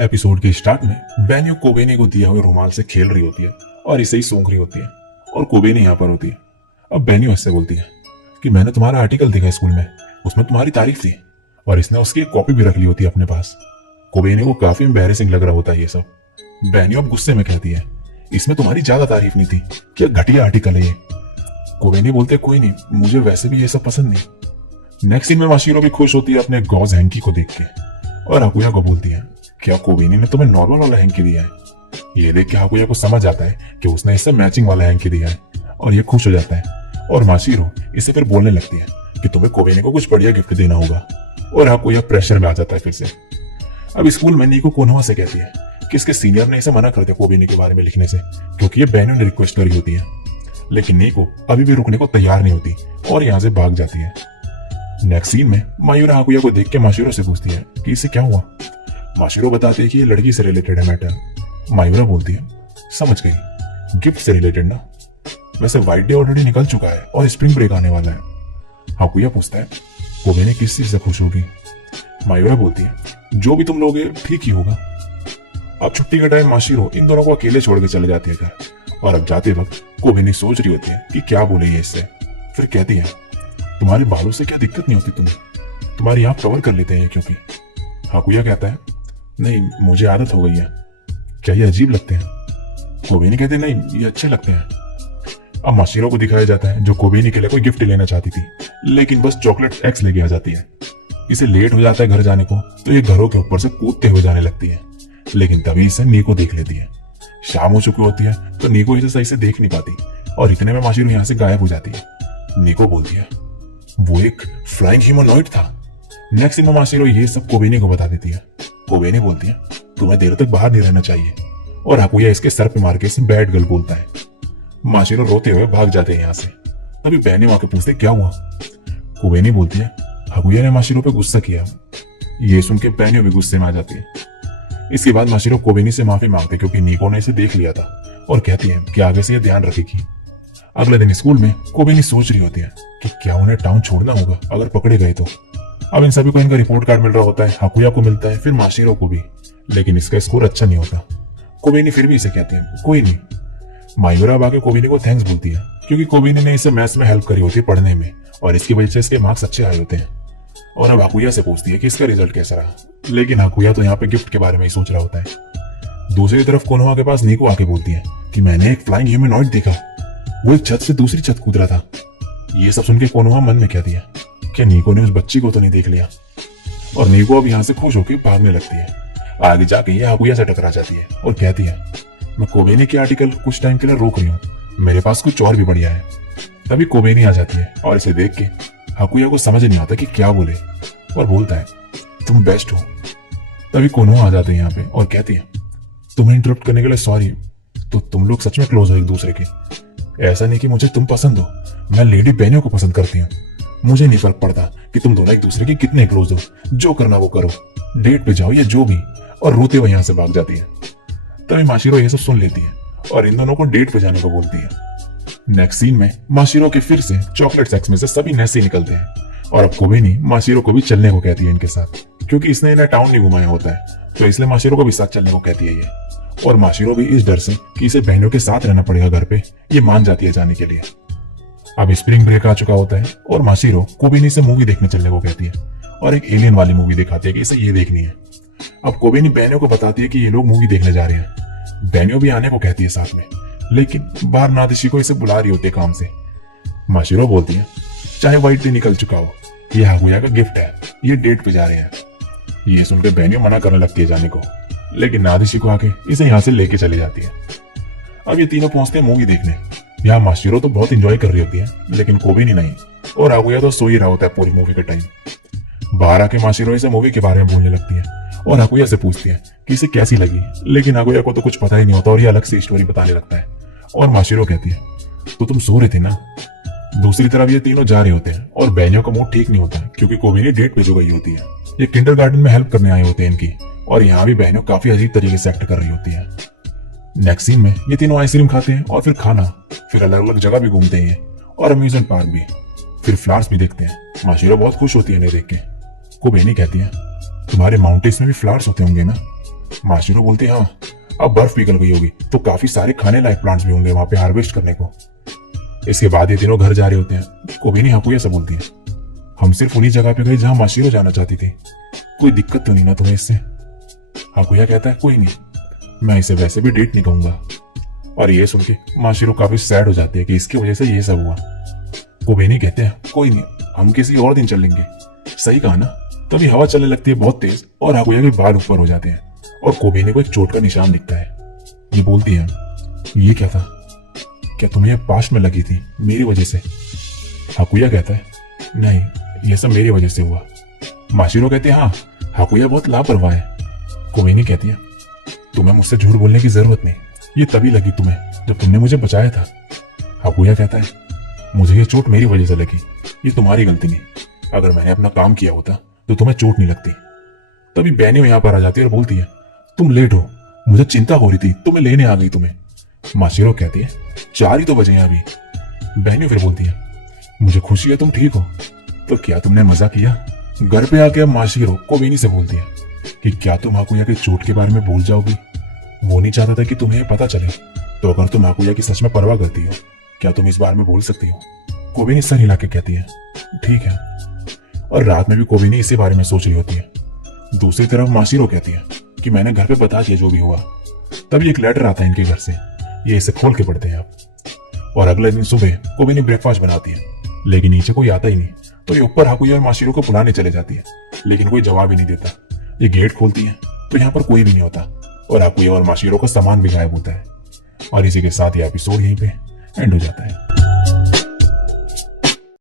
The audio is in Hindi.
एपिसोड के स्टार्ट में बेन्यू कोबेनी को दिया हुए रुमाल से खेल रही होती है और इसे ही सूंघ रही होती है और कोबेनी यहाँ पर होती है। अब बेन्यू इससे बोलती है कि मैंने तुम्हारा आर्टिकल देखा स्कूल में, उसमें तुम्हारी तारीफ थी और इसने उसकी एक कॉपी भी रख ली होती है अपने पास। कोबेनी को काफी एम्बैरेसिंग लग रहा होता है ये सब। बेन्यू अब गुस्से में कहती है इसमें तुम्हारी ज्यादा तारीफ नहीं थी, क्या घटिया आर्टिकल है ये। कोबेनी बोलते कोई नहीं, मुझे वैसे भी ये सब पसंद नहीं। नेक्स्ट सीन में माशिरो भी खुश होती है अपने गॉज हैंकी को देख के और हाकुया को बोलती है क्या कोबेनी ने तुम्हें नॉर्मल वाला हैंकी दिया है। ये देख के हाकुया को समझ आता है कि उसने इससे मैचिंग वाला हैंकी दिया है और ये खुश हो जाता है और माशिरो इसे फिर बोलने लगती है कि तुम्हें कोबेनी को कुछ बढ़िया गिफ्ट देना होगा और हाकुया प्रेशर में आ जाता है फिर से। अब स्कूल में नीको कोनोहा से कहती है कि इसके सीनियर ने इसे मना कर दिया कोबेनी के बारे में लिखने से क्योंकि ये बेन्यू ने रिक्वेस्ट करी होती है, लेकिन नीको अभी भी रुकने को तैयार नहीं होती और यहाँ से भाग जाती है। नेक्स्ट सीन में मायूरा हाकुया को देख के माशिरो से पूछती है कि इसे क्या हुआ। माशिरो बताती है कि ये लड़की से रिलेटेड है मैटर। मायूरा बोलती है समझ गई, गिफ्ट से रिलेटेड ना, वैसे व्हाइट डे ऑलरेडी निकल चुका है और स्प्रिंग ब्रेक आने वाला है। हाकुया पूछता है कोबेनी किस चीज से खुश होगी। मायूरा बोलती है जो भी तुम लोगे ठीक ही होगा। अब छुट्टी का टाइम माशिरो इन दोनों को अकेले छोड़ के चले जाती है घर और अब जाते वक्त कोबेनी सोच रही होती है कि क्या बोले ये इससे। फिर कहती है तुम्हारे बालों से क्या दिक्कत नहीं होती तुम्हें, तुम्हारी आंख कवर कर लेते हैं क्योंकि। हाकुया कहता है नहीं मुझे आदत हो गई है। क्या ये अजीब लगते हैं। कोबेनी कहते हैं नहीं ये अच्छे लगते हैं। अब माशिरो को दिखाया जाता है जो कोबेनी के लिए कोई गिफ्ट लेना चाहती थी लेकिन बस चॉकलेट एक्स लेके आ जाती है। इसे लेट हो जाता है घर जाने को तो ये घरों के ऊपर से कूदते हुए जाने लगती है, लेकिन तभी इसे नीको देख लेती है। शाम हो चुकी होती है तो नीको इसे सही से देख नहीं पाती और इतने में माशिरो यहाँ से गायब हो जाती है। नीको बोलती है वो एक फ्लाइंग ह्यूमनॉइड था। नेक्स्ट में माशिरो ये सब कोबेनी को बता देती है। कोबेनी बोलती है तुम्हें देर तक बाहर नहीं रहना चाहिए और हाकुया इसके सर पे मार के इसे बैड गर्ल बोलता है। माशिरो रोते हुए भाग जाते हैं यहाँ से। तभी बेन्यू आके पूछते क्या हुआ। कोबेनी बोलती है हाकुया ने माशिरो पे गुस्सा किया। ये सुन के बेन्यू भी गुस्से में आ जाती है। इसके बाद माशिरो कोबेनी से माफी मांगते क्योंकि नीको ने इसे देख लिया था और कहती है कि आगे से ये ध्यान रखेगी। अगले दिन स्कूल में कोबेनी सोच रही होती है कि क्या उन्हें टाउन छोड़ना होगा अगर पकड़े गए तो। अब इन सभी को इनका रिपोर्ट कार्ड मिल रहा होता है, हाकुया को मिलता है फिर माशिरो को भी, लेकिन इसका स्कोर अच्छा नहीं होता। कोबेनी फिर भी इसे कहते हैं कोई नहीं। मायूरा अब आके कोबेनी को थैंक्स बोलती है क्योंकि कोबेनी ने इसे मैथ्स में हेल्प करी होती है पढ़ने में और इसकी वजह से इसके मार्क्स अच्छे आए होते हैं। और अब हाकुया से पूछती है कि इसका रिजल्ट कैसा रहा, लेकिन हाकुया तो यहाँ पे गिफ्ट के बारे में ही सोच रहा होता है। दूसरी तरफ कोनोहा के पास नीको आके बोलती है कि मैंने एक फ्लाइंग ह्यूमनॉइड देखा, वो एक छत से दूसरी छत कूद रहा था। ये सब सुन के कोनोहा मन में कहती है क्या नीको ने उस बच्ची को तो नहीं देख लिया। और नीको अब यहाँ से खुश होकर भागने लगती है। आगे जाके ये हाकुया से टकरा जाती है और कहती है मैं कोबेनी के आर्टिकल कुछ टाइम के लिए रोक रही हूँ, मेरे पास कुछ और भी बढ़िया है। तभी कोबेनी आ जाती है और इसे देख के हाकुया को समझ नहीं आता कि क्या बोले और बोलता है तुम बेस्ट हो। तभी कोनोहा आ जाते हैं यहाँ पे और कहती है तुम्हें इंटरप्ट करने के लिए सॉरी, तो तुम लोग सच में क्लोज हो एक दूसरे के। ऐसा नहीं कि मुझे तुम पसंद हो, मैं लेडी बेन्यू को पसंद करती हूँ। मुझे नहीं फर्क पड़ता कि तुम दोनों एक दूसरे के कितने क्लोज हो, जो करना वो करो, डेट पे जाओ या जो भी। और रोते हुए यहाँ से भाग जाती है। तभी माशिरो ये सब सुन लेती है और इन दोनों को डेट पे जाने को बोलती है। नेक्स्ट सीन में माशिरो के फिर से चॉकलेट सेक्स में से सभी नैसे निकलते हैं और अब कोबेनी माशिरो को भी चलने को कहती है इनके साथ क्योंकि इसने इन्हें टाउन नहीं घुमाया होता है, तो इसलिए माशिरो को भी साथ चलने को कहती है ये। और माशिरो भी इस डर से कि इसे बहनों के साथ रहना पड़ेगा घर पे, ये मान जाती है जाने के लिए। अब स्प्रिंग ब्रेक आ चुका होता है और माशिरो कोबेनी से मूवी देखने चलने को कहती है और एक एलियन वाली मूवी दिखाती है कि इसे ये देखनी है। अब कोबेनी बेन्यू को बताती है कि ये लोग मूवी देखने जा रहे हैं। बेन्यू भी आने को कहती है साथ में, लेकिन बाहर नादिशी को इसे बुला रही होती है काम से। माशिरो बोलती है चाहे व्हाइट डे निकल चुका हो, ये हाकुया का गिफ्ट है, ये डेट पे जा रहे हैं। ये सुनकर बेन्यू मना करने लगती है जाने को, लेकिन नादिशी को आके इसे यहाँ से लेके चली जाती है। अब ये तीनों पहुंचते हैं मूवी देखने। यहाँ माशिरो तो बहुत इंजॉय कर रही होती है लेकिन कोबेनी नहीं, और हाकुया तो सो ही रहा होता है पूरी मूवी के टाइम। बाहर आके माशिरो इसे मूवी के बारे में बोलने लगती है और हाकुया से पूछती है कि इसे कैसी लगी, लेकिन हाकुया को तो कुछ पता ही नहीं होता और ये अलग से स्टोरी बताने लगता है। और माशिरो कहती है तो तुम सो रहे थे ना। दूसरी तरफ ये तीनों जा रहे होते हैं और बेन्यू का मूड ठीक नहीं होता क्योंकि कोबेनी डेट पे जो गई होती है। ये किंडरगार्टन में हेल्प करने आए होते हैं इनकी, और यहाँ भी बेन्यू काफी अजीब तरीके से एक्ट कर रही होती है। नेक्स्ट सीन में ये तीनों आइसक्रीम खाते हैं और फिर खाना, फिर अलग अलग जगह भी घूमते हैं और अम्यूजमेंट पार्क भी, फिर फ्लावर्स भी देखते हैं। माशिरो बहुत खुश होती है इन्हें देख के। कोबेनी कहती है तुम्हारे माउंटेन्स में भी फ्लावर्स होते होंगे ना। माशिरो बोलती है, हाँ अब बर्फ पिघल गई होगी तो काफी सारे खाने लायक प्लांट्स भी होंगे वहां पे हार्वेस्ट करने को। इसके बाद ये तीनों घर जा रहे होते हैं। कोबेनी हाकुया से बोलती है, हम सिर्फ उन्हीं जगह पे गए जहां माशिरो जाना चाहती थी, कोई दिक्कत तो नहीं ना तुम्हें इससे? हाकुया कहता है, कोई नहीं, मैं इसे वैसे भी डेट नहीं कहूंगा। और ये सुन के माशिरो काफी सैड हो जाती है कि इसकी वजह से ये सब हुआ। कोबेनी कहते हैं, कोई नहीं, हम किसी और दिन चल लेंगे। सही कहा ना। तभी हवा चलने लगती है बहुत तेज और हाकुया के बाल ऊपर हो जाते हैं और कोबेनी को एक चोट का निशान दिखता है। ये बोलती है, ये क्या था? क्या तुम्हें पास्ट में लगी थी मेरी वजह से? हाकुया कहता है, नहीं, ये सब मेरी वजह से हुआ। माशिरो कहते हैं, हाँ हाकुया बहुत लापरवाह है। कोबेनी कहती है, तुम्हें मुझसे झूठ बोलने की जरूरत नहीं, ये तभी लगी तुम्हें जब तुमने मुझे बचाया था। हाकुया कहता है, मुझे ये चोट मेरी वजह से लगी, ये तुम्हारी गलती नहीं। अगर मैंने अपना काम किया होता तो तुम्हें चोट नहीं लगती। तभी बेन्यो यहाँ पर आ जाती है और बोलती है, तुम लेट हो, मुझे चिंता हो रही थी तो मैं लेने आ गई तुम्हें। माशिरो कहती है, 4 ही तो बजे हैं अभी। बेन्यो फिर बोलती है, मुझे खुशी है तुम ठीक हो। तो क्या तुमने मजा किया? घर पे आके अब माशिरो कोबेनी से बोलती है कि क्या तुम हाकुया के चोट के बारे में भूल जाओगी? वो नहीं चाहता था कि तुम्हें पता चले, तो अगर तुम हाकुया की सच में परवाह करती हो, क्या तुम इस बारे में बोल सकती हो? कोबेनी सर हिला के कहती है, ठीक है। और रात में भी कोबेनी इसी बारे में सोच रही होती है। दूसरी तरफ माशिरो कहती है कि मैंने घर पे बता दिया जो भी हुआ। तभी एक लेटर आता है इनके घर से, ये इसे खोल के पढ़ते हैं आप। और अगले दिन सुबह कोबेनी ब्रेकफास्ट बनाती है, लेकिन नीचे कोई आता ही नहीं। तो ये ऊपर हाकुया और माशिरो को बुलाने चले जाती है, लेकिन कोई जवाब ही नहीं देता। ये गेट खोलती है तो यहाँ पर कोई भी नहीं होता और हाकुया और माशिरो का सामान भी गायब होता है। और इसी के साथ ये एपिसोड यहीं पे एंड हो जाता है।